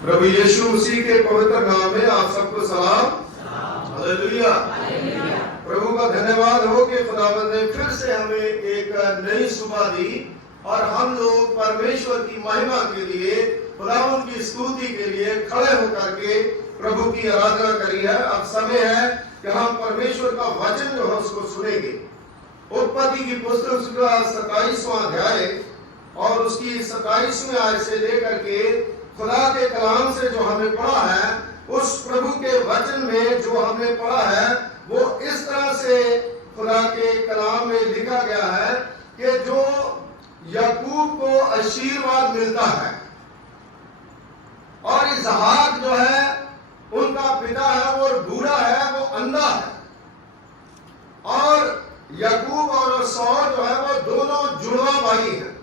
प्रभु यीशु मसीह के पवित्र नाम में आप सबको सलाम। हालेलुया। प्रभु का धन्यवाद हो कि खुदावंद ने फिर से हमें एक नई सुबह दी और हम लोग परमेश्वर की महिमा के लिए, खुदावंद की स्तुति के लिए खड़े होकर के प्रभु की आराधना करी है। अब समय है कि हम परमेश्वर का वचन जो है उसको सुनेंगे। उत्पत्ति की पुस्तक उसका 27वां अध्याय और उसकी 27वें आयत से लेकर के खुदा के कलाम से जो हमने पढ़ा है, उस प्रभु के वचन में जो हमने पढ़ा है वो इस तरह से खुदा के कलाम में लिखा गया है कि जो याकूब को आशीर्वाद मिलता है और इसहाक जो है उनका पिता है वो बूढ़ा है, वो अंधा है, और याकूब और सौ जो है वो दोनों जुड़वा भाई हैं।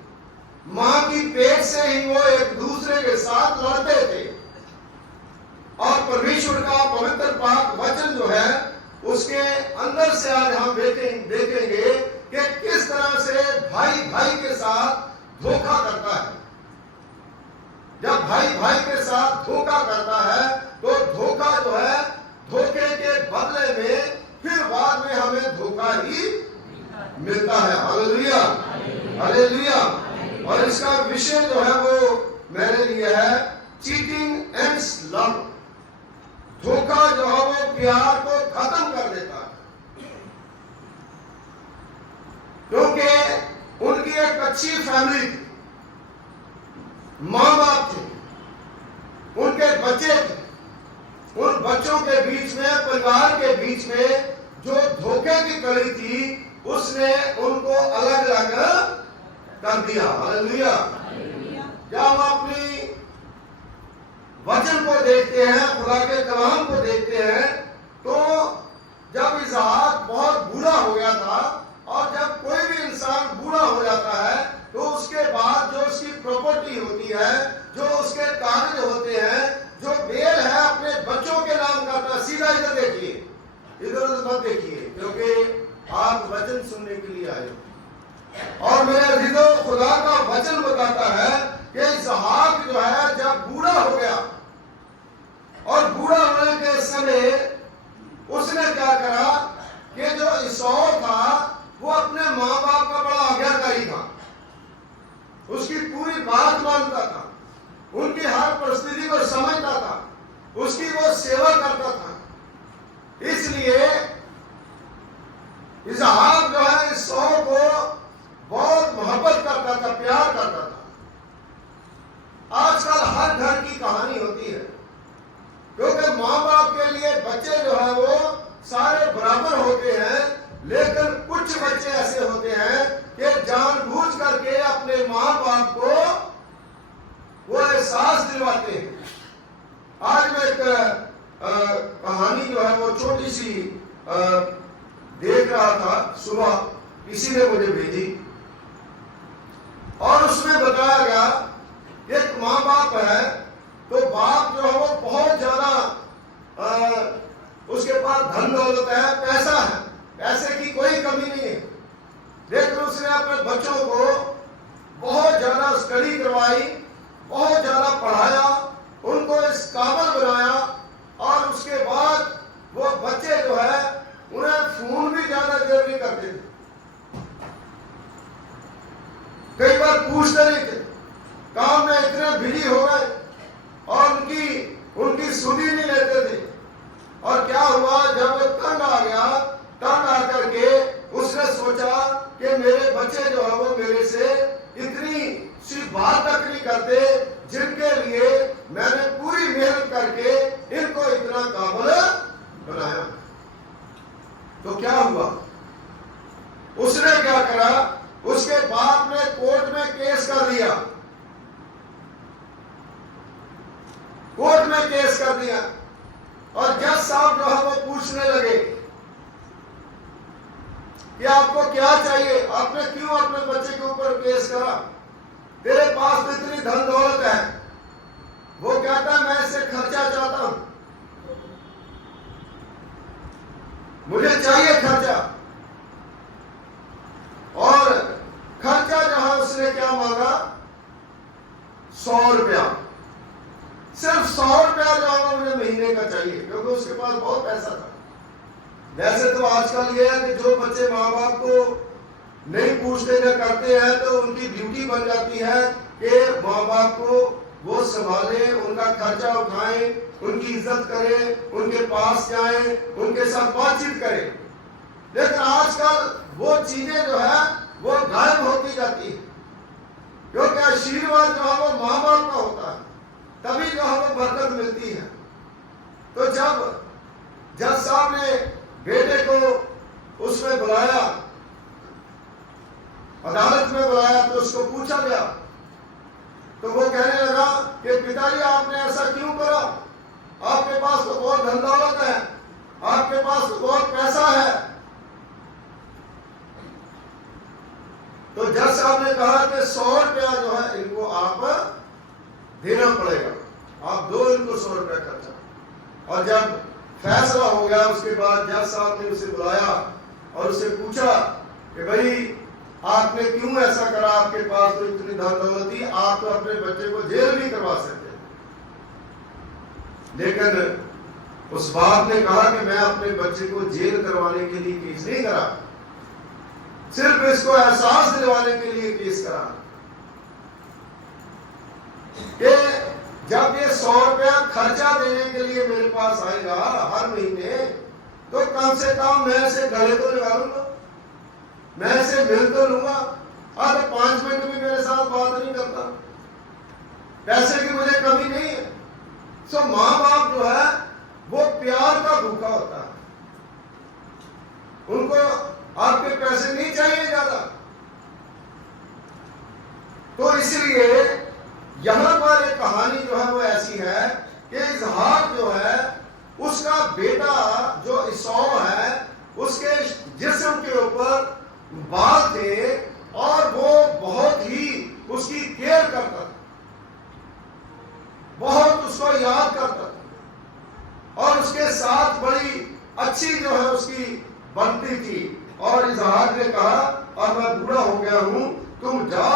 मां की पेट से ही वो एक दूसरे के साथ लड़ते थे और परमेश्वर का पवित्र पाक वचन जो है उसके अंदर से आज हम देखेंगे कि किस तरह से भाई भाई के साथ धोखा करता है। जब भाई भाई के साथ धोखा करता है तो धोखा जो है, धोखे के बदले में फिर बाद में हमें धोखा ही मिलता है। Hallelujah, hallelujah. और इसका विषय जो है वो मैंने लिया है चीटिंग एंड्स लव। धोखा जो है वो प्यार को खत्म कर देता है, क्योंकि उनकी एक अच्छी फैमिली थी, माँ बाप थे, उनके बच्चे थे। उन बच्चों के बीच में, परिवार के बीच में जो धोखे की कड़ी थी उसने उनको अलग अलग कर दिया। हालेलुया। जब हम अपनी वचन को देखते हैं, खुदा के कलाम को देखते हैं, तो जब इसहाक बहुत बूढ़ा हो गया था, और जब कोई भी इंसान बूढ़ा हो जाता है तो उसके बाद जो उसकी प्रॉपर्टी होती है, जो उसके कागज होते हैं, जो बेल है अपने बच्चों के नाम करता। सीधा इधर देखिए, इधर उधर मत देखिए, क्योंकि आप वचन सुनने के लिए आए और मेरे हृदय खुदा का वचन बताता है कि इसहाक जो है जब बूढ़ा हो गया और बूढ़ा होने के समय उसने क्या करा कि जो इसौ था वो अपने माँ बाप का बड़ा आज्ञाकारी था, उसकी पूरी बात मानता था, उनकी हर परिस्थिति को समझता था, उसकी वो सेवा करता था। इसलिए इसहाक जो है इसौ को बहुत मोहब्बत करता था, प्यार करता था। आजकल हर घर की कहानी होती है, क्योंकि माँ बाप के लिए बच्चे जो है वो सारे बराबर होते हैं, लेकिन कुछ बच्चे ऐसे होते हैं कि जानबूझ करके अपने माँ बाप को वो एहसास दिलवाते हैं। आज मैं एक कहानी जो है वो छोटी सी देख रहा था, सुबह किसी ने मुझे भेजी और उसमें बताया गया एक माँ बाप है, तो बाप जो है वो बहुत ज्यादा उसके पास धन दौलत है, पैसा है, पैसे की कोई कमी नहीं है, लेकिन उसने अपने बच्चों को बहुत ज्यादा स्टडी करवाई, बहुत ज्यादा पढ़ाया, उनको इस काबिल बनाया, और उसके बाद वो बच्चे जो है उन्हें फोन भी ज्यादा देर नहीं करते थे, कई बार पूछते नहीं थे, काम में इतने बिजी हो गए और उनकी सुधी नहीं लेते थे। और क्या हुआ, जब वो तंग आ गया, तंग आकर के उसने सोचा कि मेरे बच्चे जो है वो मेरे से इतनी सी बात तक नहीं करते जिनके लिए मैंने पूरी मेहनत करके इनको इतना काबिल बनाया। तो क्या हुआ, उसने क्या करा, उसके बाप ने कोर्ट में केस कर दिया, कोर्ट में केस कर दिया, और जज साहब जो है वो पूछने लगे कि आपको क्या चाहिए, आपने क्यों अपने बच्चे के ऊपर केस करा, तेरे पास तो इतनी धन दौलत है। वो कहता है मैं इससे खर्चा चाहता हूं, मुझे चाहिए खर्चा। और खर्चा जो है उसने क्या मांगा, 100 रुपया। सिर्फ 100 रुपया जो है मुझे महीने का चाहिए, क्योंकि उसके पास बहुत पैसा था। वैसे तो आजकल ये है कि जो बच्चे माँ बाप को नहीं पूछते न करते हैं तो उनकी ड्यूटी बन जाती है कि माँ बाप को वो संभाले, उनका खर्चा उठाएं, उनकी इज्जत करें, उनके पास जाएं, उनके साथ बातचीत करें। लेकिन आजकल वो चीजें जो है वो गायब होती जाती है, क्योंकि आशीर्वाद जो है वो माँ बाप का होता है, तभी जो है वो बरकत मिलती है। तो जब जज साहब ने बेटे को उसमें बुलाया, अदालत में बुलाया, तो उसको पूछा गया, तो वो कहने लगा कि पिताजी आपने ऐसा क्यों करा, आपके पास तो बहुत धन दौलत है, आपके पास तो बहुत पैसा है। तो जज साहब ने कहा कि 100 रुपया जो है इनको आप देना पड़ेगा, आप दो इनको 100 रुपया खर्चा। और जब फैसला हो गया उसके बाद जज साहब ने उसे बुलाया और उससे पूछा कि भाई आपने क्यों ऐसा करा, आपके पास तो इतनी धन दौलत थी, आप तो अपने बच्चे को जेल भी करवा सकते। लेकिन उस बाप ने कहा कि मैं अपने बच्चे को जेल करवाने के लिए केस नहीं करा, सिर्फ इसको एहसास दिलवाने के लिए केस करा कि जब ये 100 रुपया खर्चा देने के लिए मेरे पास आएगा हर महीने, तो कम से कम मैं इसे गले तो लगा लूंगा, मैं इसे मिल तो लूंगा। अब 5 मिनट भी मेरे साथ बात नहीं करता, पैसे की मुझे कमी नहीं है। सो माँ बाप जो है वो प्यार का भूखा होता है, उनको आपके पैसे नहीं चाहिए ज्यादा। तो इसलिए यहां पर एक कहानी जो है वो ऐसी है कि इसहाक जो है उसका बेटा जो इसौ है उसके जिस्म के ऊपर बाल थे और वो बहुत ही उसकी केयर करता था, बहुत उसको याद करता था और उसके साथ बड़ी अच्छी जो है उसकी बनती थी। और इसहाक ने कहा और मैं बूढ़ा हो गया हूं, तुम जा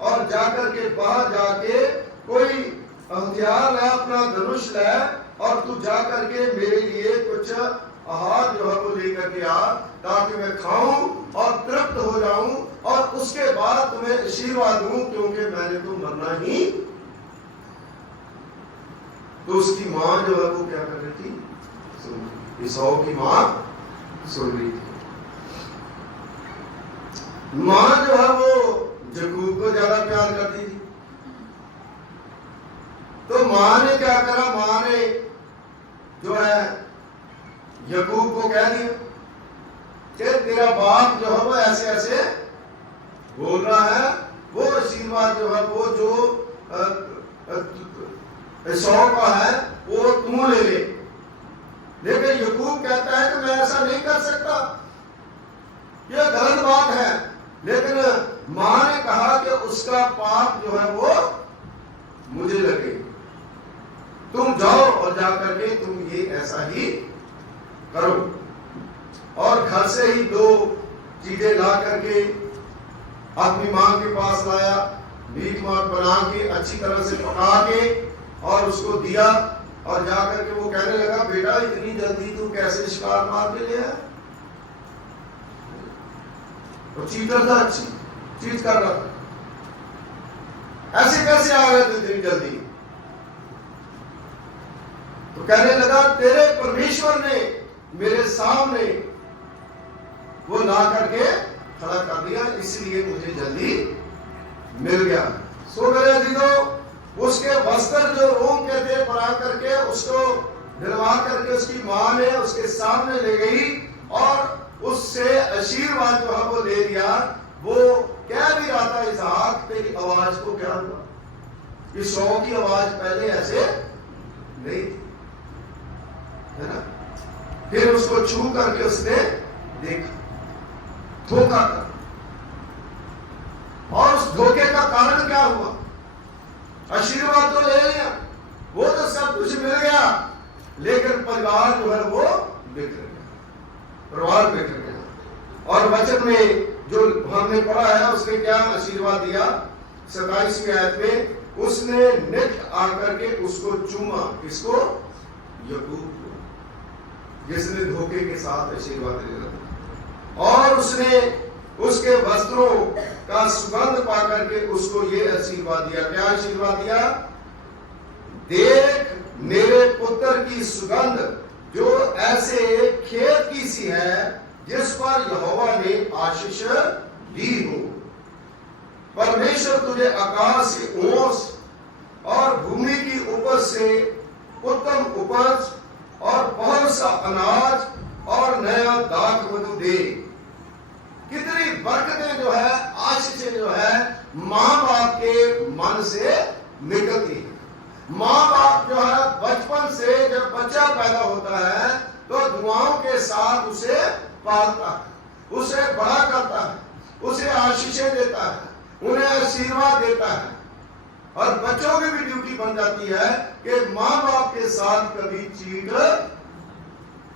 और जाकर के बाहर जाके कोई हथियार ला, अपना धनुष ले और तू जाकर के मेरे लिए कुछ आहार जो है वो लेकर के आ, ताकि मैं खाऊं और तृप्त हो जाऊं और उसके बाद तुम्हें आशीर्वाद दूं, क्योंकि मैंने तो मरना ही। तो उसकी मां जो है वो क्या कर रही थी, इसौ की मां सुन रही थी। मां जो है वो यकूब को ज्यादा प्यार करती थी, तो मां ने क्या करा, मां ने जो है यकूब को कह दिया कि तेरा बाप जो है वो ऐसे ऐसे बोल रहा है, वो आशीर्वाद जो है वो जो इसौ का है वो तू ले ले। लेकिन यकूब कहता है कि मैं ऐसा नहीं कर सकता, यह गलत बात है। लेकिन मां ने कहा कि उसका पाप जो है वो मुझे लगे, तुम जाओ और जाकर के तुम ये ऐसा ही करो। और घर से ही 2 चीजें ला करके अपनी मां के पास लाया, मीट माट बना के अच्छी तरह से पका के और उसको दिया और जाकर के वो कहने लगा, बेटा इतनी जल्दी तू कैसे शिकार मार के ले आया? तो चीटर था, अच्छी चीज कर रहा था, ऐसे कैसे आ रहे थे इतनी जल्दी? तो कहने लगा, तेरे परमेश्वर ने मेरे सामने वो ला करके खड़ा कर दिया, इसलिए मुझे जल्दी मिल गया। सो मेरे अजीजों, उसके वस्त्र जो रोम के थे परा करके उसको दिलवा करके उसकी मां ने उसके सामने ले गई और उससे आशीर्वाद जो है वो ले लिया। वो कह भी रहा था, इसहाक तेरी आवाज को क्या हुआ? इसौ की आवाज पहले ऐसे नहीं थी, है ना? फिर उसको छू करके उसने देखा, धोखा कर, और उस धोखे का कारण क्या हुआ? आशीर्वाद तो ले लिया, वो तो सब कुछ मिल गया, लेकिन परिवार जो है वो बिखर गया, परिवार बिखर गया। और वचन में जो हमने पढ़ा है उसने क्या आशीर्वाद दिया? 27वीं आयत में उसने नित आकर के उसको चूमा। किसको? याकूब को, जिसने धोखे के साथ आशीर्वाद दिया था। और उसने उसके वस्त्रों का सुगंध पाकर के उसको ये आशीर्वाद दिया। क्या आशीर्वाद दिया? देख मेरे पुत्र की सुगंध जो ऐसे खेत की सी है जिस पर यहोवा ने आशीष दी हो। परमेश्वर तुझे आकाश से ओस और भूमि की उपज से उत्तम उपज और बहुत सा अनाज और नया दाख मधु दे। कितनी बरकतें जो है, आशीषें जो है माँ बाप के मन से निकलती है। माँ बाप जो है बचपन से जब बच्चा पैदा होता है तो दुआओं के साथ उसे पालता है, उसे बड़ा करता है, उसे आशीषें देता है, उन्हें आशीर्वाद देता है। और बच्चों की भी ड्यूटी बन जाती है कि माँ बाप के साथ कभी चीट,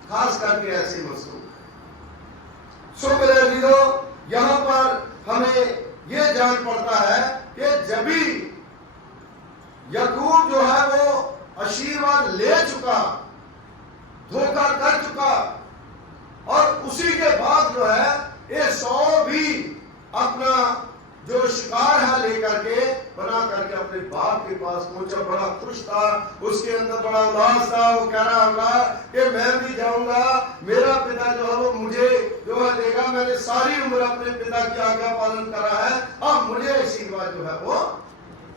खास करके ऐसे मसलों। सो मेरे वीरों, यहां पर हमें यह जान पड़ता है कि जब भी याकूब जो है वो आशीर्वाद ले चुका, धोखा कर चुका, और उसी के बाद जो है ये 100 भी अपना जो शिकार है लेकर के बना करके अपने बाप के पास पहुंचा। बड़ा खुश था, उसके अंदर बड़ा उल्लास था। वो कह रहा होगा कि मैं भी जाऊंगा, मेरा पिता जो है वो मुझे जो है देगा। मैंने सारी उम्र अपने पिता की आज्ञा पालन करा है, अब मुझे आशीर्वाद जो है वो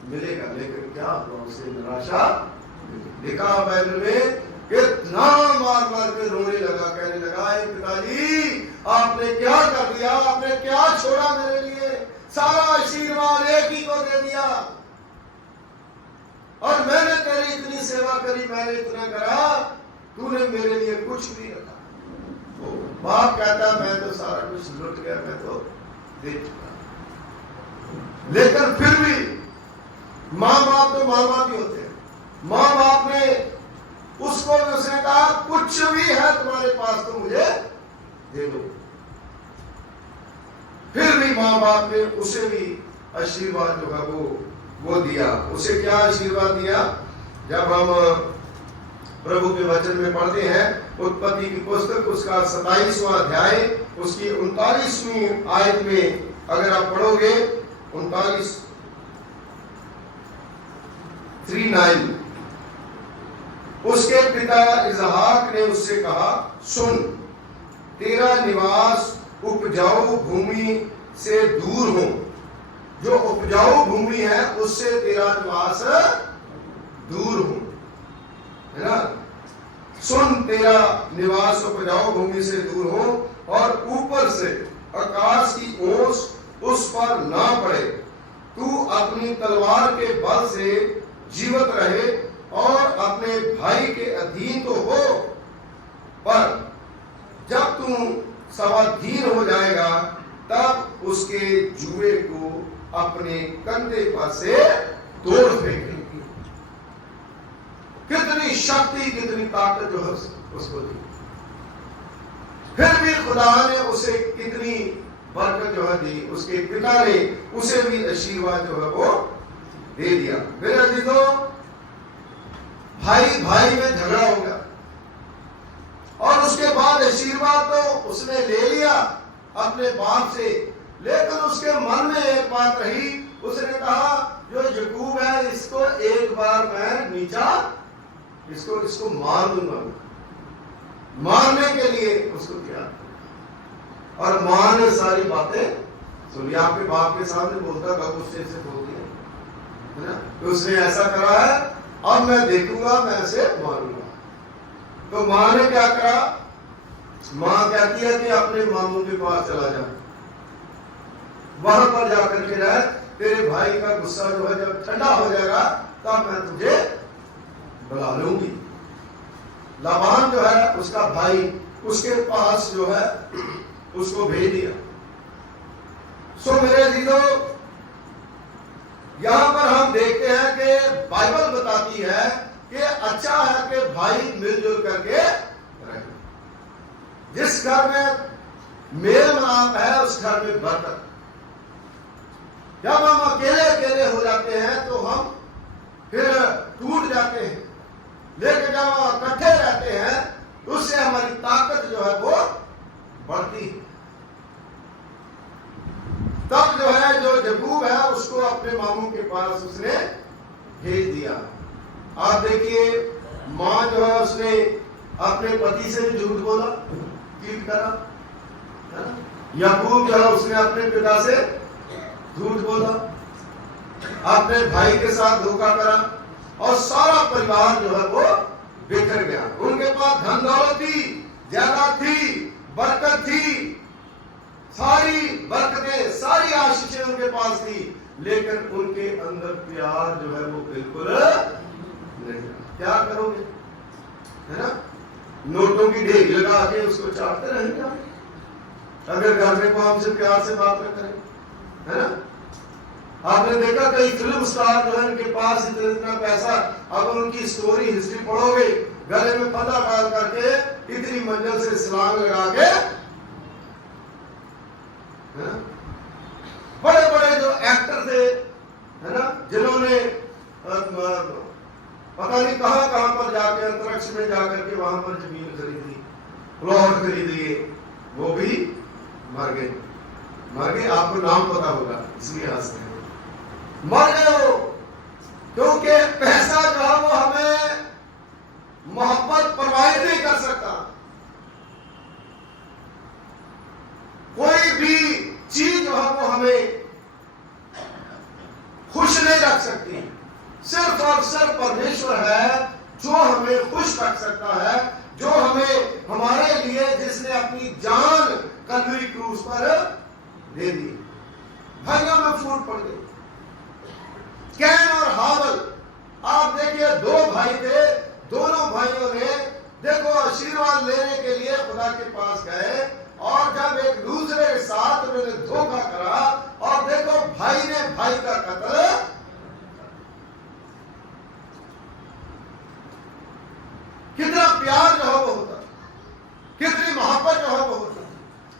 मिलेगा। लेकिन क्या हुआ? उसे निराशा लिखा बाइबल में, कितना मार मार के रोने लगा, कहने लगा पिताजी आपने क्या कर दिया, आपने क्या छोड़ा मेरे लिए? सारा आशीर्वाद एक ही को दे दिया, और मैंने तेरी इतनी सेवा करी, मैंने इतना करा, तूने मेरे लिए कुछ नहीं रखा। तो बाप कहता मैं तो सारा कुछ लुट गया, मैं तो दे चुका। लेकिन फिर भी माँ बाप तो माँ बाप ही होते हैं। माँ बाप ने उसको भी, उसने कहा कुछ भी है तुम्हारे पास तो मुझे दे दो। फिर भी माँ बाप ने उसे भी आशीर्वाद जो है वो दिया। उसे क्या आशीर्वाद दिया? जब हम प्रभु के वचन में पढ़ते हैं उत्पत्ति की पुस्तक उसका 27वां अध्याय उसकी 39वीं आयत में अगर आप पढ़ोगे 39:39, उसके पिता इसहाक ने उससे कहा, सुन, तेरा निवास उपजाऊ भूमि से दूर हो। जो उपजाऊ भूमि है उससे तेरा निवास दूर हो, है ना। सुन, तेरा निवास उपजाऊ भूमि से दूर हो और ऊपर से आकाश की ओस उस पर ना पड़े। तू अपनी तलवार के बल से जीवित रहे और अपने भाई के अधीन तो हो, पर जब तू स्वाधीन हो जाएगा तब उसके जुए को अपने कंधे पर से तोड़ फेंकेंगे। कितनी शक्ति, कितनी ताकत जो है उसको दी। फिर भी खुदा ने उसे कितनी बरकत जो है दी। उसके पिता ने उसे भी आशीर्वाद जो है वो दे दिया। मेरे अजीजों, भाई भाई में झगड़ा हो गया और उसके बाद आशीर्वाद तो उसने ले लिया अपने बाप से, लेकिन उसके मन में एक बात रही। उसने कहा जो याकूब है इसको एक बार मैं नीचा इसको मार दूंगा। मारने के लिए उसको किया और मां ने सारी बातें सुनी। आपके बाप के सामने बोलता था, गुस्से से बोल दिया, है ना, तो उसने ऐसा करा है, अब मैं देखूंगा, मैं इसे मारूंगा। तो मां ने क्या करा? मां क्या किया कि अपने मामू के पास चला जा, वहां पर जाकर के रह, तेरे भाई का गुस्सा जो है जब ठंडा हो जाएगा तब मैं तुझे बुला लूंगी। लाबान जो है उसका भाई उसके पास जो है उसको भेज दिया। सो मेरे अजीजों, यहां पर हम देखते हैं कि बाइबल बताती है कि अच्छा है कि भाई मिलजुल करके रहे। जिस घर में मेल मिलाप है उस घर में बरकत। जब हम अकेले अकेले हो जाते हैं तो हम फिर टूट जाते हैं, लेकिन जब हम इकट्ठे रहते हैं तो उससे हमारी ताकत जो है वो बढ़ती है। तब जो है जो यकूब है उसको अपने मामू के पास उसने भेज दिया। आप देखिए माँ जो है उसने अपने पति से भी झूठ बोला, चीट करा, है ना। याकूब जो है उसने अपने पिता से झूठ बोला, अपने भाई के साथ धोखा करा और सारा परिवार जो है वो बिखर गया। उनके पास धन दौलत थी, जायदाद थी, बरकत थी, सारी बरकतें, सारी आशीषें उनके पास थी, लेकिन उनके अंदर प्यार जो है वो बिल्कुल नहीं। क्या करोगे, है ना। नोटों की ढेर लगा के उसको चाटते रहेंगे अगर घर में को हमसे प्यार से बात न करें, है ना। आपने देखा कई फिल्म स्टार जो है उनके पास इतना पैसा, अगर उनकी स्टोरी हिस्ट्री पढ़ोगे, गले में फंदा डाल करके इतनी मंजिल से सलाम लगा के, है ना। बड़े बड़े जो एक्टर थे, है ना, जिन्होंने पता नहीं कहां कहां पर जाके अंतरिक्ष में जाकर के वहां पर जमीन खरीदी, प्लॉट खरीद लिए, वो भी मर गए। आपको नाम पता होगा इसलिए हंसते हैं, मर गए वो, क्योंकि पैसा जो है वो हमें मोहब्बत प्रोवाइड नहीं कर सकता। कोई भी चीज जो है वो हमें खुश नहीं रख सकती। सिर्फ और सिर्फ परमेश्वर है जो हमें खुश रख सकता है, जो हमें हमारे लिए जिसने अपनी जान कलवरी क्रूस पर दे दी। भाइयों में फूट पड़ गई। कैन और हावल, आप देखिए दो भाई थे, दोनों भाइयों ने देखो आशीर्वाद लेने के लिए खुदा के पास गए, और जब एक दूसरे के साथ उन्होंने धोखा करा, और देखो भाई ने भाई का कत्ल, कितना प्यार जो है वो होता, कितनी मोहब्बत जो है वो होता।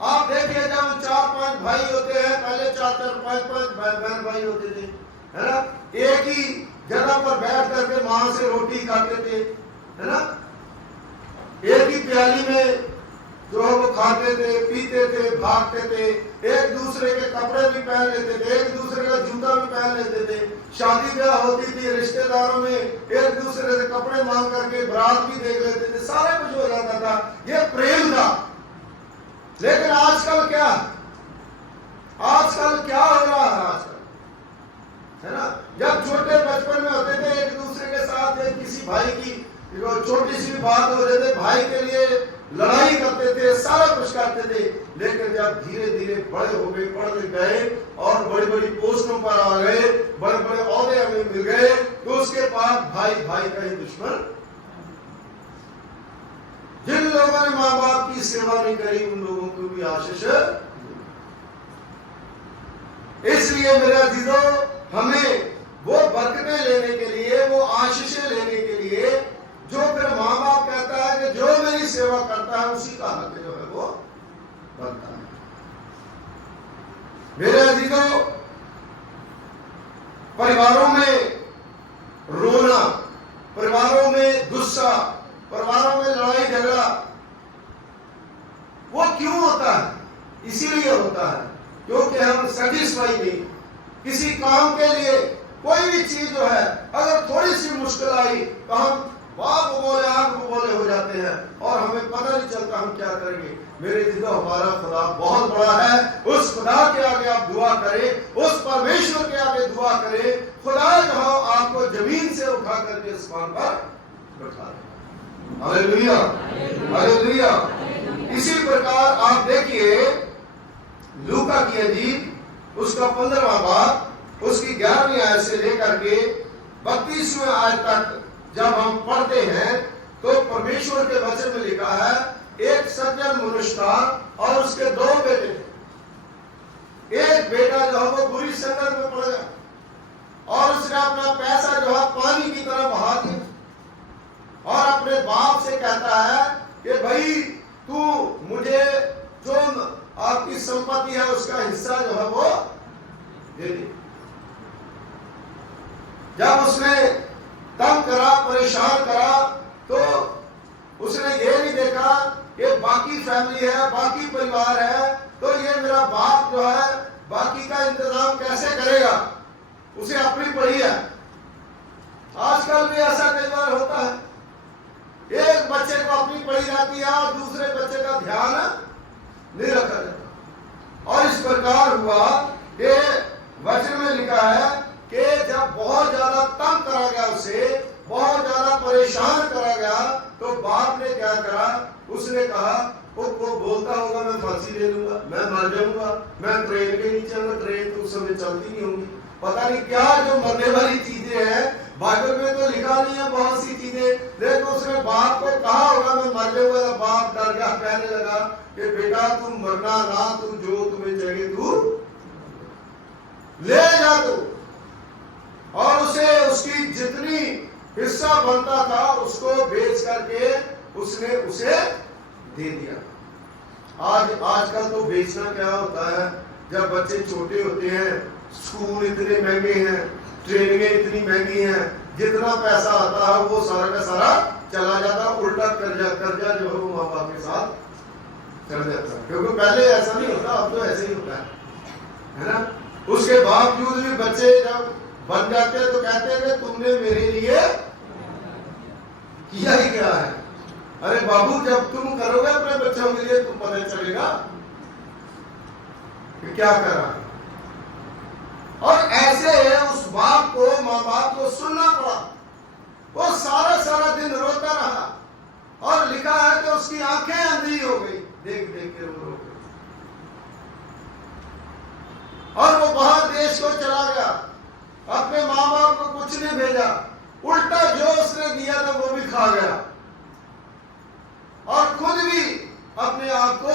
आप देखिए जब 4-5 भाई होते हैं, पहले 4-4, 5-5 बहन भाई होते थे, है ना, एक ही जगह पर बैठ करके मां से रोटी खाते थे, है ना, एक ही प्याली में जो है वो खाते थे, पीते थे, भागते थे, एक दूसरे के कपड़े भी पहन लेते थे, एक दूसरे का जूता भी पहन लेते थे, शादी ब्याह होती थी, रिश्तेदारों में एक दूसरे से कपड़े मांग करके बारात भी देख लेते थे, सारा कुछ हो जाता था, ये प्रेम था। लेकिन आजकल क्या, आजकल क्या हो रहा है आजकल, है ना। जब छोटे बचपन में होते थे, एक दूसरे के साथ किसी भाई की छोटी सी बात हो जाती थी, भाई के लिए लड़ाई करते थे, सारा कुछ करते थे। लेकिन जब धीरे धीरे बड़े हो गए, पढ़ लिख गए और बड़ी बड़ी पोस्टों पर आ गए, बड़े बड़े ओहदे हमें मिल गए, तो उसके बाद भाई भाई का ही दुश्मन। जिन लोगों ने माँ बाप की सेवा नहीं करी, उन लोगों को भी आशीष। इसलिए मेरे अजीजों, हमें वो बरकतें लेने के लिए, वो आशीषें लेने के लिए, जो फिर माँ बाप कहता है कि जो मेरी सेवा करता है उसी का हक जो है वो बनता है। मेरे अजीजों, परिवारों में रोना, परिवारों में गुस्सा, परिवारों में लड़ाई झगड़ा, वो क्यों होता है? इसीलिए होता है क्योंकि हम सेटिस्फाई नहीं, किसी काम के लिए कोई भी चीज जो है अगर थोड़ी सी मुश्किल आई तो हम बाप बोले आग बोले हो जाते हैं और हमें पता नहीं चलता हम क्या करेंगे। मेरे दिलो, हमारा खुदा बहुत बड़ा है, उस खुदा के आगे आप दुआ करें, उस परमेश्वर के आगे दुआ करें, खुदा जो आपको जमीन से उठा करके आसमान पर बैठा दे। Hallelujah, hallelujah. इसी प्रकार आप देखिए लूका की इंजील उसका 15वां बाब उसकी 11वीं आयत से लेकर के 32वें आयत तक जब हम पढ़ते हैं तो परमेश्वर के वचन में लिखा है, एक सज्जन मनुष्य था और उसके 2 बेटे थे। एक बेटा जो है वो बुरी संगत में पड़ गया और उसने अपना पैसा जो है पानी की तरह बहा दिया और अपने बाप से कहता है कि भाई तू मुझे जो आपकी संपत्ति है उसका हिस्सा जो है वो दे दे। जब उसने परेशान करा तो उसने ये नहीं देखा कि बाकी फैमिली है, बाकी परिवार है, तो ये मेरा बाप जो है बाकी का इंतजाम कैसे करेगा, उसे अपनी पड़ी है। आजकल भी ऐसा कई बार होता है, एक बच्चे को अपनी पड़ी जाती है और दूसरे बच्चे का ध्यान नहीं रखा जाता। और इस प्रकार हुआ कि वचन में लिखा है कि जब बहुत ज्यादा तंग करा गया, उसे बहुत ज्यादा परेशान करा गया, तो बाप ने क्या करा, उसने कहा वो बोलता होगा मैं फांसी ले लूंगा, मैं मर जाऊंगा, मैं ट्रेन के नीचे, मैं ट्रेन तो उस समय चलती नहीं होगी, पता नहीं क्या जो मरने वाली चीजें हैं। बाइबल में तो लिखा नहीं है बहुत सी चीजें, लेकिन उसने बाप को कहा होगा मैं मर जाऊंगा। बाप डर गया, कहने लगा कि बेटा तुम मरना ना, तू जो तुम्हें चाहिए तू ले जा तू। और उसे उसकी जितनी हिस्सा बनता था उसको बेच करके उसने उसे दे दिया। आजकल तो बेचना क्या होता है, जब बच्चे छोटे होते हैं, स्कूल इतने महंगे हैं, ट्रेनिंगें इतनी महंगी हैं, जितना पैसा आता है वो सारा का सारा चला जाता, उल्टा कर्जा जो है वो माँ बाप के साथ कर जाता है। क्योंकि पहले ऐसा नहीं होता, अब तो ऐसे ही होता है ना। उसके बावजूद भी बच्चे जब बन जाते हैं तो कहते हैं कि तुमने मेरे लिए किया ही क्या है। अरे बाबू, जब तुम करोगे अपने बच्चों के लिए तुम पता चलेगा कि क्या करा। और ऐसे उस बाप को, माँ बाप को सुनना पड़ा। वो सारा दिन रोता रहा और लिखा है कि उसकी आंखें अंधी हो गई, देख देख के रो गई। और वो बाहर देश को चला गया, अपने माँ बाप को कुछ नहीं भेजा, उल्टा जो उसने दिया था वो भी खा गया और खुद भी अपने आप को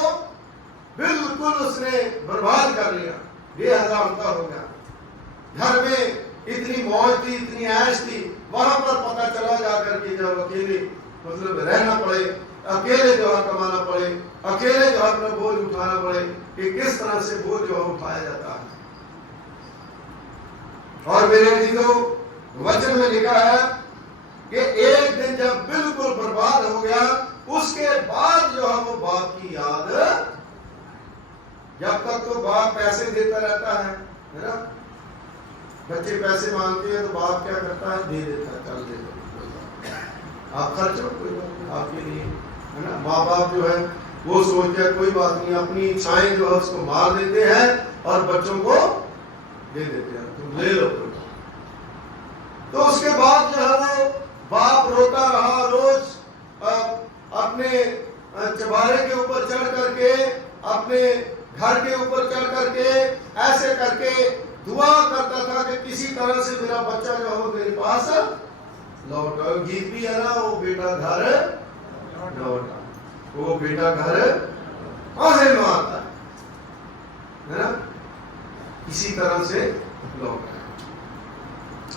बिल्कुल उसने बर्बाद कर लिया, बेहजामता हो गया। घर में इतनी मौज थी, इतनी ऐश थी, वहां पर पता चला जाकर के जब अकेले मतलब रहना पड़े, अकेले जो है कमाना पड़े, अकेले जो है अपना बोझ उठाना पड़े, कि किस तरह से बोझ जो है उठाया जाता है। और मेरे जीजों, वचन में लिखा है कि एक दिन जब बिल्कुल बर्बाद हो गया, उसके बाद जो है वो बाप की याद, जब तक तो बाप पैसे देता रहता है ना, बच्चे पैसे मांगते हैं तो बाप क्या करता है, दे देता है, चल दे दो, आप खर्च करो, कोई बात नहीं आपके लिए, है ना। माँ बाप जो है वो सोचते हैं कोई बात नहीं, अपनी इच्छाएं जो है उसको मार देते हैं और बच्चों को दे देते हैं, तुम ले लो। तो उसके बाद जो है वो बाप रोता रहा, रोज अपने चबारे के ऊपर चढ़ करके, अपने घर के ऊपर चढ़ करके, ऐसे करके दुआ करता था कि किसी तरह से मेरा बच्चा जो है मेरे पास लौट। गीत भी है ना, वो बेटा घर लौटा, वो बेटा घर आहे मारता है ना, इसी तरह से लौटा।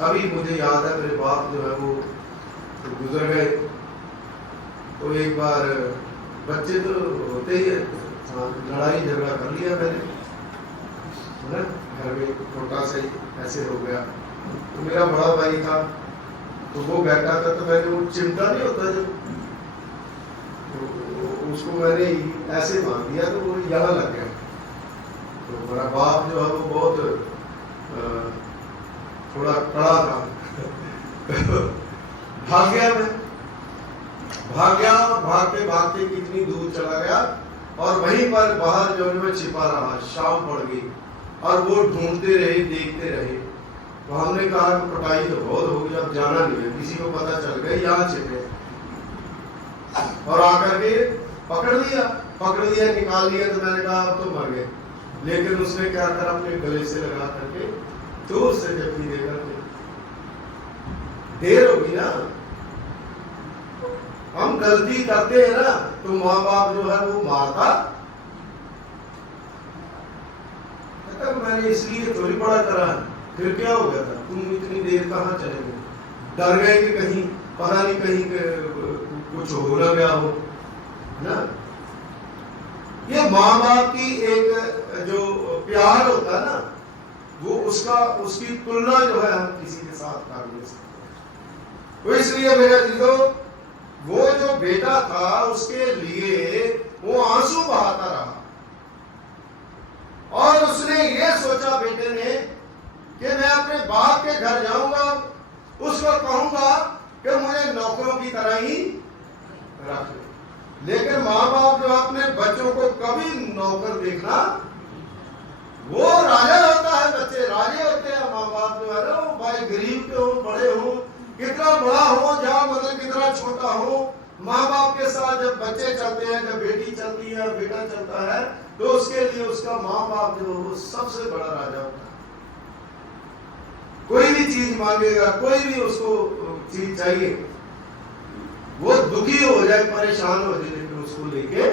अभी मुझे याद है मेरे बाप जो है वो तो गुजर गए, तो एक बार बच्चे तो होते ही है, लड़ाई झगड़ा कर लिया मैंने, है ना, घर में छोटा सा ही ऐसे हो गया। तो मेरा बड़ा भाई था, तो वो बैठा था, तो मैंने वो चिमटा नहीं होता जब, तो उसको मैंने ऐसे मार दिया तो वो यहाँ लग गया। तो मेरा बाप जो है वो बहुत थोड़ा कड़ा था। भाग गया मैं, भाग गया, भागते भागते कितनी दूर चला गया और वहीं पर बाहर जो मैं छिपा रहा। शाम पड़ गई और वो ढूंढते रहे, देखते रहे। तो हमने कहा कि पटाई तो बहुत हो गई, अब जाना नहीं है, किसी को पता चल गया यहाँ छिपे, और आकर के पकड़ लिया, निकाल लिया। तो मैंने कहा अब तो मर गए। लेकिन उसने क्या करा, अपने गले से लगा करके दूर से जबकि दे करके, देर होगी ना, हम गलती करते हैं ना, तो माँ बाप जो है वो मारता। मैंने इसलिए थोड़ी बड़ा करा, फिर क्या हो गया था, तुम इतनी देर कहाँ चले गए, डर गए कि कहीं पता नहीं कहीं कुछ हो ना गया हो ना। ये माँ बाप की एक जो प्यार होता है ना, वो उसकी तुलना जो है हम किसी के साथ कर नहीं सकते। तो इसलिए मेरे अजीजों, वो जो बेटा था उसके लिए वो आंसू बहाता रहा, और उसने ये सोचा बेटे ने कि मैं अपने बाप के घर जाऊंगा, उसको कहूंगा कि मुझे नौकरों की तरह ही रख लो। लेकिन माँ बाप जो अपने बच्चों को कभी नौकर देखना, वो राजा होता है, बच्चे राजे होते हैं। माँ बाप जो है ना, भाई गरीब के हो, बड़े हो, कितना बड़ा हो, जहाँ मतलब कितना छोटा हो, माँ बाप के साथ जब बच्चे चलते हैं, जब बेटी चलती है, बेटा चलता है, तो उसके लिए उसका माँ बाप जो वो सबसे बड़ा राजा होता है। कोई भी चीज मांगेगा, कोई भी उसको चीज चाहिए, वो दुखी हो जाए, परेशान हो जाए, लेकिन उसको लेके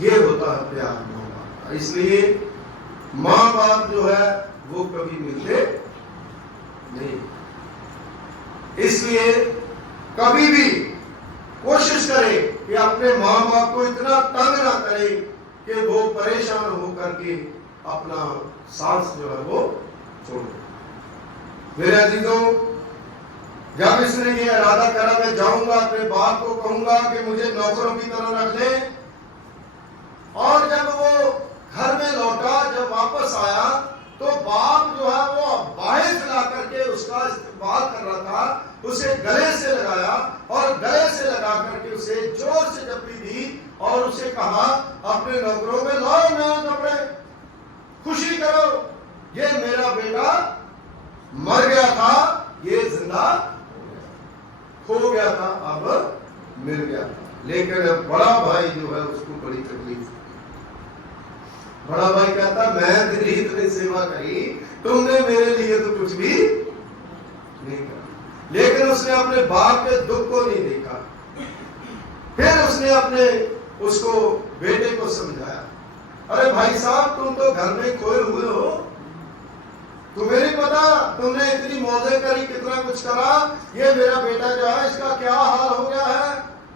ये होता है प्यार माँ बाप का। इसलिए माँ बाप जो है वो कभी मिलते नहीं। इसलिए कभी भी कोशिश करे कि अपने माँ बाप को इतना तंग ना करे कि वो परेशान होकर के अपना सांस जो है वो छोड़ दे। मेरे अजीजों, जब इसने ये इरादा करा मैं जाऊंगा, अपने बाप को कहूंगा कि मुझे नौकरों की तरह रख ले, और जब वो घर में लौटा, जब वापस आया, तो बाप जो है वो बाहें फैला करके उसका इस्तेमाल कर रहा था, उसे गले से लगाया, और गले से लगा करके उसे जोर से जप्पी दी, और उसे कहा अपने नौकरों में लाओ नए कपड़े, खुशी करो, ये मेरा बेटा मर गया था, ये जिंदा हो गया था, अब मिल गया। लेकिन बड़ा भाई जो है उसको बड़ी तकलीफ। बड़ा भाई कहता, मैं तेरी इतनी सेवा करी, तुमने मेरे लिए तो कुछ भी नहीं करा। लेकिन उसने अपने बाप के दुख को नहीं देखा। फिर उसने अपने उसको बेटे को समझाया, अरे भाई साहब, तुम तो घर में खोए हुए हो, तुम्हें नहीं पता तुमने इतनी मौजें करी, कितना कुछ करा, ये मेरा बेटा जो है इसका क्या हाल हो गया है,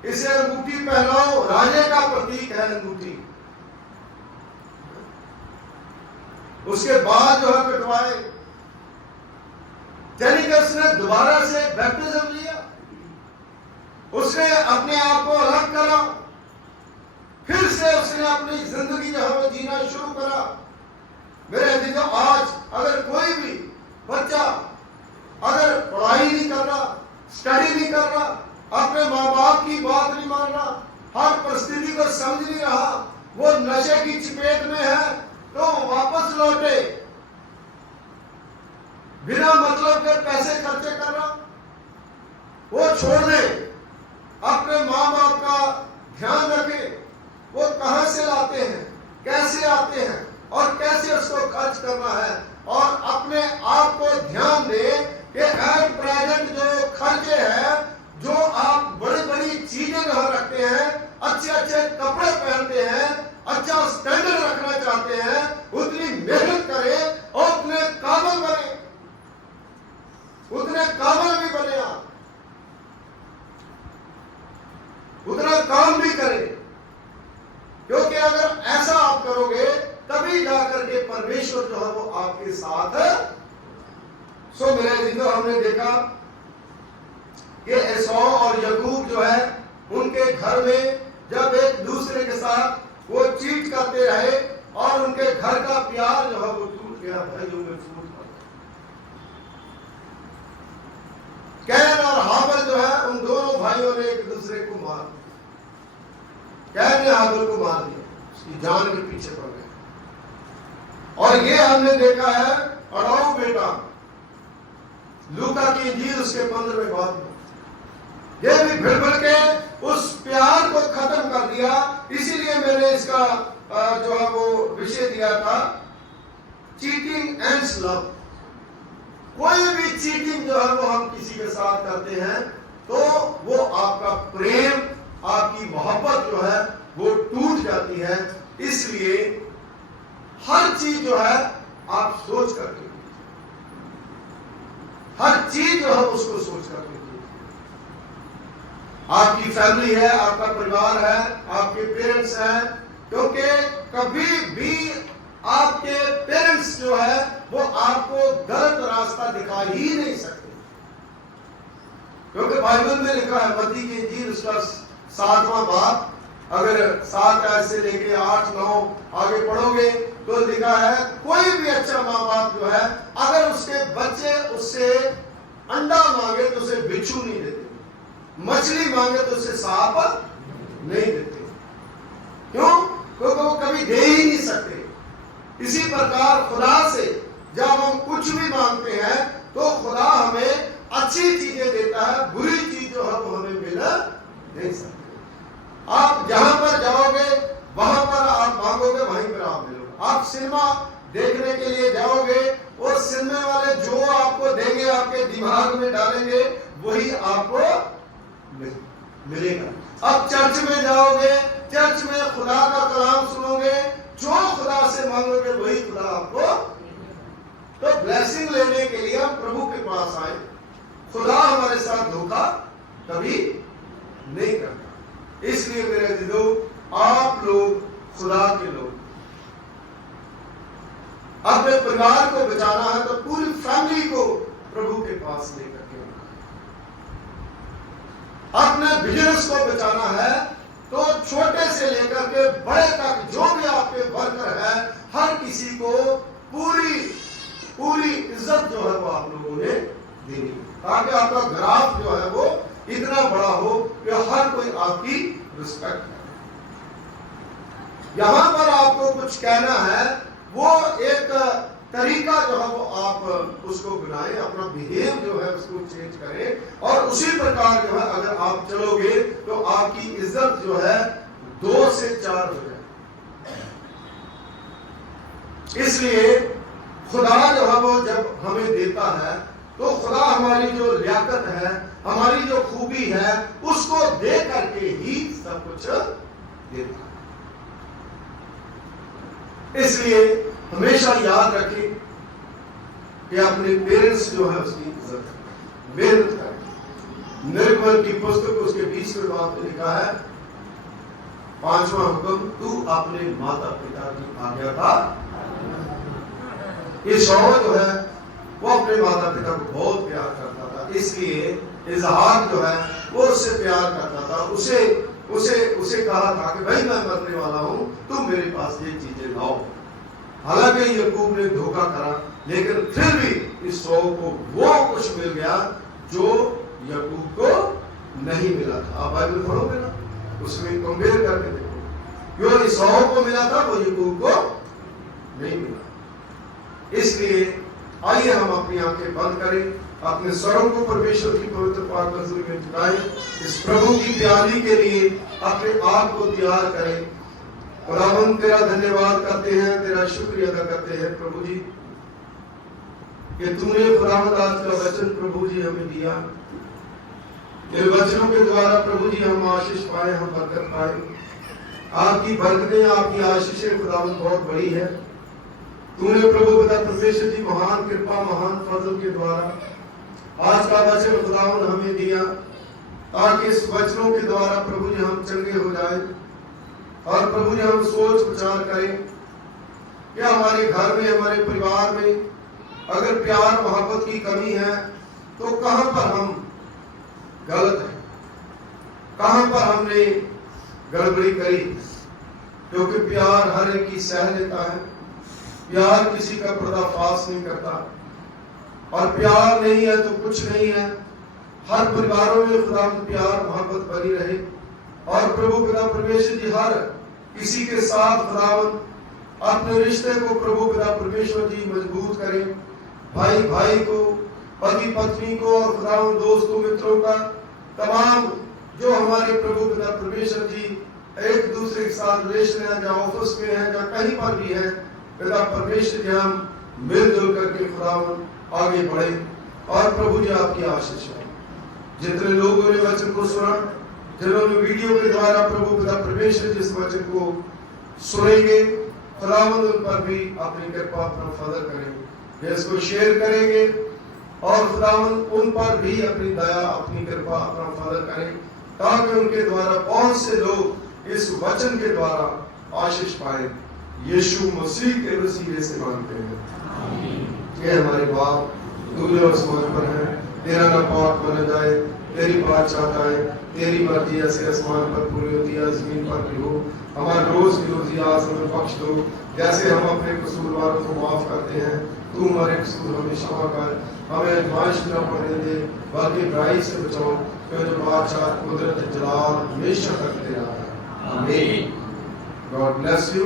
इसे अंगूठी पहनाओ, राजे का प्रतीक है अंगूठी। उसके बाद जो है पिटवाए, यानी कि उसने दोबारा से बैप्टिज्म लिया, उसने अपने आप को अलग करा, फिर से उसने अपनी जिंदगी जो है वो जीना शुरू करा। मेरे अजीजों, आज अगर कोई भी बच्चा अगर पढ़ाई नहीं कर रहा, स्टडी नहीं कर रहा, अपने माँ बाप की बात नहीं मान रहा, हर परिस्थिति को समझ नहीं रहा, वो नशे की चपेट में है, तो वापस लौटे, बिना मतलब के पैसे खर्चे कर रहा, वो छोड़ दे, अपने माँ बाप का ध्यान रखे, वो कहां से लाते हैं, कैसे आते हैं, और कैसे उसको खर्च करना है, और अपने आप को ध्यान दे कि एट प्रेजेंट जो खर्चे हैं, जो आप बड़ी बड़ी चीजें यहाँ रखते हैं, अच्छे अच्छे कपड़े पहनते हैं, अच्छा स्टैंडर्ड रखना चाहते हैं, उतनी मेहनत करें और उतने काबिल बने, उतने काबिल भी बने, आप उतना काम भी करें, क्योंकि अगर ऐसा आप करोगे तभी जाकर के परमेश्वर जो है वो आपके साथ है। सो मेरे जिंदगी हमने देखा कि एसौ और याकूब जो है उनके घर में जब एक दूसरे के साथ वो चीट करते रहे और उनके घर का प्यार जो है वो टूट गया, भाइयों में फूट पड़ा। कैन और हाबिल जो है उन दोनों भाइयों ने एक दूसरे को मार दिया। कैन ने हाबिल को मार दिया, उसकी जान के पीछे पड़ गए। और ये हमने देखा है अड़ाऊ बेटा लूका की इंजील उसके 15वें बाब में, ये भी भिड़ के उस प्यार को खत्म कर दिया। इसीलिए मैंने इसका जो है वो विषय दिया था, चीटिंग एंड्स लव। कोई भी चीटिंग जो है वो हम किसी के साथ करते हैं तो वो आपका प्रेम, आपकी मोहब्बत जो है वो टूट जाती है। इसलिए हर चीज जो है आप सोच करके, हर चीज जो है उसको सोच करके, आपकी फैमिली है, आपका परिवार है, आपके पेरेंट्स हैं, क्योंकि कभी भी आपके पेरेंट्स जो है वो आपको गलत रास्ता दिखा ही नहीं सकते, क्योंकि बाइबल में लिखा है मत्ती की इंजील उसका 7वां बाब, अगर 7 से लेके 8-9 आगे पढ़ोगे तो लिखा है कोई भी अच्छा माँ बाप जो है अगर उसके बच्चे उससे अंडा मांगे तो उसे बिच्छू नहीं देते, मछली मांगे तो उसे सांप नहीं देते। क्यों? क्योंकि वो कभी दे ही नहीं सकते। इसी प्रकार खुदा से जब हम कुछ भी मांगते हैं तो खुदा हमें अच्छी चीजें देता है, बुरी चीज जो है वो हमें मिल नहीं सकती। आप जहां पर जाओगे वहां पर आप मांगोगे वहीं पर आप मिलोगे। आप सिनेमा देखने के लिए जाओगे और सिनेमा वाले जो आपको देंगे आपके दिमाग में डालेंगे वही आपको मिलेगा। अब चर्च में जाओगे, चर्च में खुदा का कलाम सुनोगे, जो खुदा से मांगोगे वही खुदा आपको। तो ब्लेसिंग लेने के लिए हम प्रभु के पास आए। खुदा हमारे साथ धोखा कभी नहीं करता। इसलिए मेरे दिलों, आप लोग खुदा के लोग, अपने परिवार को बचाना है तो पूरी फैमिली को प्रभु के पास लेकर के आना। अपने बिजनेस को बचाना है तो छोटे से लेकर के बड़े तक जो भी आपके वर्कर है हर किसी को पूरी इज्जत जो है वो आप लोगों ने देनी, ताकि आपका ग्राफ जो है वो इतना बड़ा हो कि हर कोई आपकी रिस्पेक्ट करे। यहां पर आपको कुछ कहना है वो एक तरीका जो है वो आप उसको बनाएं, अपना बिहेव जो है उसको चेंज करें और उसी प्रकार जो है अगर आप चलोगे तो आपकी इज्जत जो है 2 से 4 हो जाए। इसलिए खुदा जो है वो जब हमें देता है तो खुदा हमारी जो लियाकत है, हमारी जो खूबी है उसको दे करके ही सब कुछ देता है। इसलिए हमेशा याद रखें कि अपने पेरेंट्स जो है उसकी इज्जत करें, मेहनत करें। निर्मल की पुस्तक उसके 20वें बाब में लिखा है 5वां हुक्म, तू अपने माता पिता की आज्ञा का। ये शौहर जो है वो अपने माता पिता को बहुत प्यार करता था, इसलिए इजहार जो है वो उससे प्यार करता था। उसे कहा था कि भाई मैं मरने वाला हूं, तुम मेरे पास ये चीजें लाओ। हालांकि याकूब ने धोखा करा, लेकिन फिर भी इस सौ को वो कुछ मिल गया जो याकूब को नहीं मिला था। आप बाइबल पढ़ोगे ना, उसमें कंपेयर करके देखो, जो इस सौ को मिला था वो याकूब को नहीं मिला। इसलिए आइए हम अपनी आंखें बंद करें, अपने सरों को परमेश्वर की पवित्र पाक नजर में झुकाएं। इस प्रभु की प्यारी के लिए अपने आप को तैयार करें। खुदावंद तेरा धन्यवाद करते हैं, तेरा शुक्रिया अदा करते हैं प्रभु जी कि तूने खुदावंद आज का वचन प्रभु जी हमें दिया। इन वचनों के द्वारा प्रभु जी हम आशीष पाए, हम बरकत पाए। आपकी बरकतें, आपकी आशीषें खुदावंद बहुत बड़ी है। तूने प्रभु पिता परमेश्वर जी महान कृपा, महान फजल के द्वारा आज का वचन खुदावंद हमें दिया, ताकि इस वचनों के द्वारा प्रभु जी हम चंगे हो जाए और प्रभु जी हम सोच विचार करें कि हमारे घर में, हमारे परिवार में अगर प्यार मोहब्बत की कमी है तो कहां पर हम गलत हैं, कहां पर हमने गड़बड़ी करी। क्योंकि प्यार हर एक की सह लेता है, प्यार किसी का पर्दाफाश नहीं करता, और प्यार नहीं है तो कुछ नहीं है। हर परिवारों में खुदा प्यार मोहब्बत बनी रहे और प्रभु पिता परमेश्वर जी हर किसी के साथ खुदावंद अपने रिश्ते को प्रभु पिता परमेश्वर जी मजबूत करें। भाई भाई को, पति पत्नी को और खुदावंद दोस्तों मित्रों का, तमाम जो हमारे प्रभु पिता परमेश्वर जी एक दूसरे के साथ रिलेशन है, जहाँ ऑफिस में है, जहाँ कहीं पर भी है, पिता परमेश्वर जी हम मिलजुल करके खुदावंद आगे बढ़े और प्रभु जी आपकी आशीष है। जितने लोगों ने वचन को सुना, जिन्होंने वीडियो के द्वारा प्रभु पिता परमेश्वर जी इस वचन को सुनेंगे, खुदावंद उन पर भी अपनी कृपा, अपना फजल करेंगे। इसको शेयर करेंगे और खुदावंद उन पर भी अपनी दया, अपनी कृपा, अपना फजल करें, ताकि उनके द्वारा बहुत से लोग इस वचन के द्वारा आशीष पाए। यीशु मसीह के वसीले से मांगते हैं। ये हमारे बाप तू जो आसमान पर है, तेरा नाम पाक माना जाए, तेरी बादशाहत आए, तेरी मर्जी ऐसे आसमान पर पूरी होती है जमीन पर भी हो। हमारे रोज की रोजी आज हमें बख्श दो, जैसे हम अपने कसूरवारों को माफ करते हैं। तू हमारे कसूर हमें क्षमा कर, हमें आजमाइश न पड़ने दे, बल्कि बुराई से बचाओ, क्योंकि जो बादशाह कुदरत जलाल हमेशा करते रहा है। आमीन। God bless you.